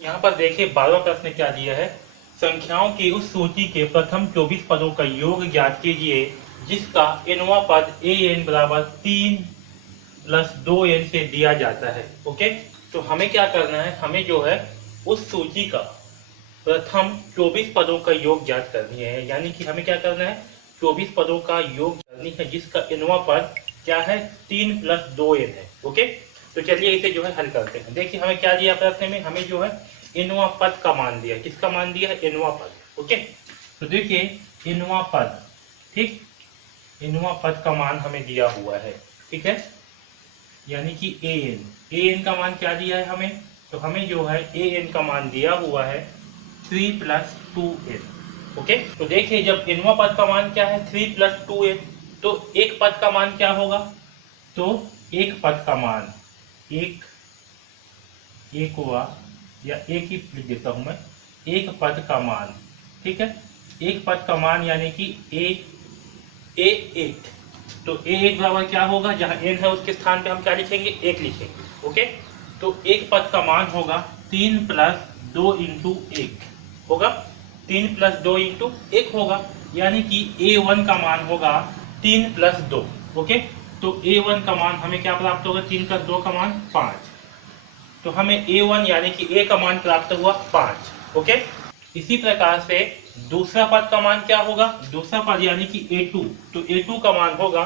यहाँ पर देखिए 12वां प्रश्न क्या दिया है। संख्याओं की उस सूची के प्रथम 24 पदों का योग ज्ञात कीजिए जिसका nवां पद an बराबर 3+2n से दिया जाता है। ओके, तो हमें क्या करना है, हमें जो है उस सूची का प्रथम 24 पदों का योग ज्ञात करनी है। यानी कि हमें क्या करना है, 24 पदों का योग करनी है जिसका nवां पद क्या है, 3+2n है। ओके, तो चलिए इसे जो है हल करते हैं। देखिए हमें क्या दिया प्रश्न में, हमें जो है nवां पद का मान दिया। किसका मान दिया है, nवां पद। ओके, तो देखिए nवां पद, ठीक, nवां पद का मान हमें दिया हुआ है। ठीक है, यानी कि an का मान क्या दिया है हमें, तो हमें जो है an का मान दिया हुआ है 3+2n। ओके, तो देखिए जब nवां पद का मान क्या है, 3+2n, तो एक पद का मान क्या होगा, तो एक पद का मान एक हुआ, या एक ही लिख देता हूं मैं, एक पद का मान। ठीक है, एक पद का मान यानी कि a1। तो a1 बराबर क्या होगा, जहां n है उसके स्थान पे हम क्या लिखेंगे, 1 लिखेंगे। ओके, तो एक पद का मान होगा 3+2 इंटू 1 होगा, 3+2 इंटू 1 होगा, यानी कि a1 का मान होगा 3+2। ओके, तो a1 का मान हमें क्या प्राप्त होगा, 3+2 का मान 5। तो हमें a1 यानी कि a का मान प्राप्त हुआ 5। ओके, इसी प्रकार से दूसरा पद का मान क्या होगा, दूसरा पद यानी कि a2, तो a2 का मान होगा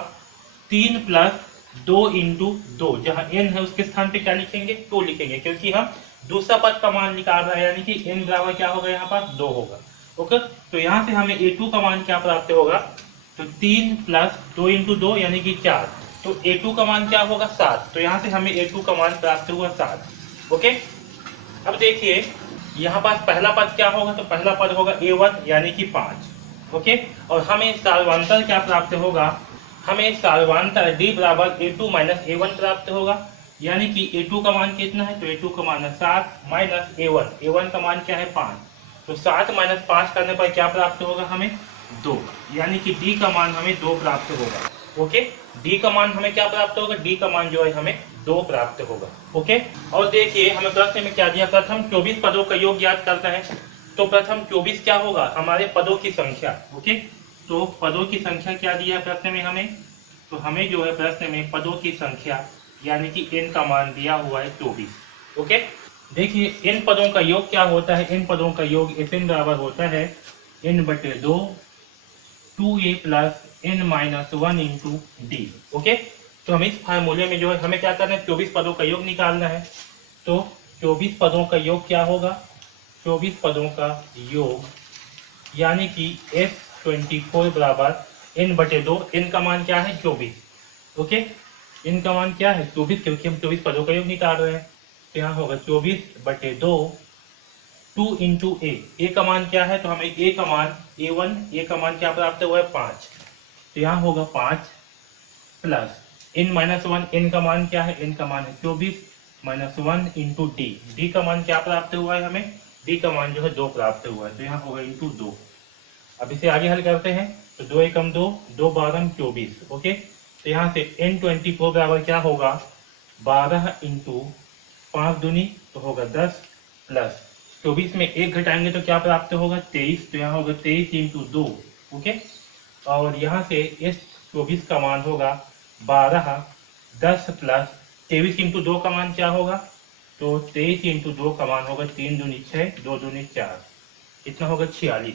3+2 इंटू 2, जहां n है उसके स्थान पे क्या लिखेंगे, 2 लिखेंगे, क्योंकि हम दूसरा पद का मान निकाल रहे हैं, यानी कि n बराबर क्या होगा, यहाँ पर 2 होगा। ओके, तो यहाँ से हमें a2 का मान क्या प्राप्त होगा, तो 3+2 इंटू 2 यानी कि 4, तो a2 का मान क्या होगा, 7। तो यहाँ से हमें a2 का मान प्राप्त हुआ 7। ओके, अब देखिए यहाँ पास पहला पद क्या होगा, तो पहला पद होगा a1 यानी कि 5। ओके, और हमें सार्वंतर क्या प्राप्त होगा, हमें सार्वंतर d बराबर a2 माइनस a1 प्राप्त होगा। यानी कि a2 का मान कितना है, तो a2 का मान है 7 माइनस a1 का मान क्या है 5, तो 7 माइनस 5 करने पर क्या प्राप्त होगा हमें, 2, यानी कि d का मान हमें 2 प्राप्त होगा। ओके, d का मान हमें क्या प्राप्त होगा, d का मान जो है हमें 2 प्राप्त होगा। ओके, और देखिए हमें प्रश्न में क्या दिया, प्रथम 24 पदों का योग ज्ञात करता है। तो प्रथम 24 क्या होगा, हमारे पदों की संख्या। ओके, तो पदों की संख्या क्या दिया है प्रश्न में हमें, तो हमें जो है प्रश्न में पदों की संख्या यानी कि n का मान दिया हुआ है 24। ओके, देखिए n पदों का योग क्या होता है, n पदों का योग Sn बराबर होता है n/2 2a plus n-1 into D. Okay, तो हम इस फार्मूले में जो है हमें क्या करना है, 24 पदों का योग निकालना है। तो 24 पदों का योग क्या होगा, 24 पदों का योग यानी कि S24 बराबर n/2, n का मान क्या है 24। ओके, n का मान क्या है 24, क्योंकि हम 24 पदों का योग निकाल रहे हैं। तो यहाँ होगा 24/2 2 इंटू ए का मान क्या है, तो हमें ए का मान a1, ए का मान क्या प्राप्त हुआ है 5, तो यहाँ होगा 5 प्लस n-1, n का मान क्या है, n का मान है 24 माइनस 1 इंटू डी का मान क्या प्राप्त हुआ है हमें, डी का मान जो है 2 प्राप्त हुआ है, तो यहाँ होगा इंटू 2। अब इसे आगे हल करते हैं, तो 2 एकम 2, 2×12 24। ओके, तो यहाँ से n24 बराबर क्या होगा, 12 इंटू 5 दूनी तो होगा 10 प्लस 24 में 1 घटाएंगे तो क्या प्राप्त होगा 23, तो यहाँ होगा 23 इंटू 2। ओके, और यहाँ से इस 24 का मान होगा 12 10 प्लस 23 इंटू 2 का मान क्या होगा, तो 23 इंटू 2 का मान होगा 3 दूनी 6, 2 दूनी 4, इतना होगा 46,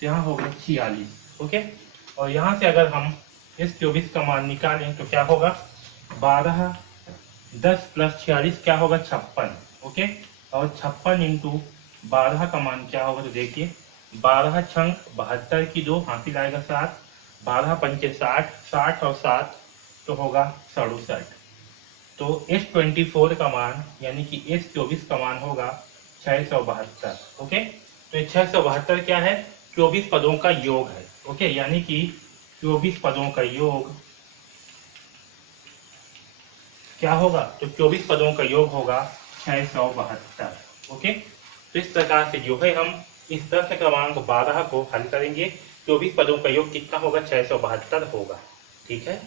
तो यहाँ होगा 46। ओके, और यहाँ से अगर हम इस 24 का मान निकालें तो क्या होगा, 12 10 प्लस 46 क्या होगा 56। ओके, और 56 इंटू 12 का मान क्या होगा, तो देखिए 12 छंक 72 की 2 हासिल आएगा 7, 12 पंचे 60, 60 और 7 तो होगा 67। तो S24 का मान यानी कि S24 का मान होगा 672। ओके, तो ये 672 क्या है, 24 पदों का योग है। ओके, यानी कि 24 पदों का योग क्या होगा, तो 24 पदों का योग होगा 672। ओके, तो इस प्रकार से जो है हम इस प्रश्न क्रमांक 12 को हल करेंगे। 24 पदों का योग कितना होगा, 672 होगा। ठीक है।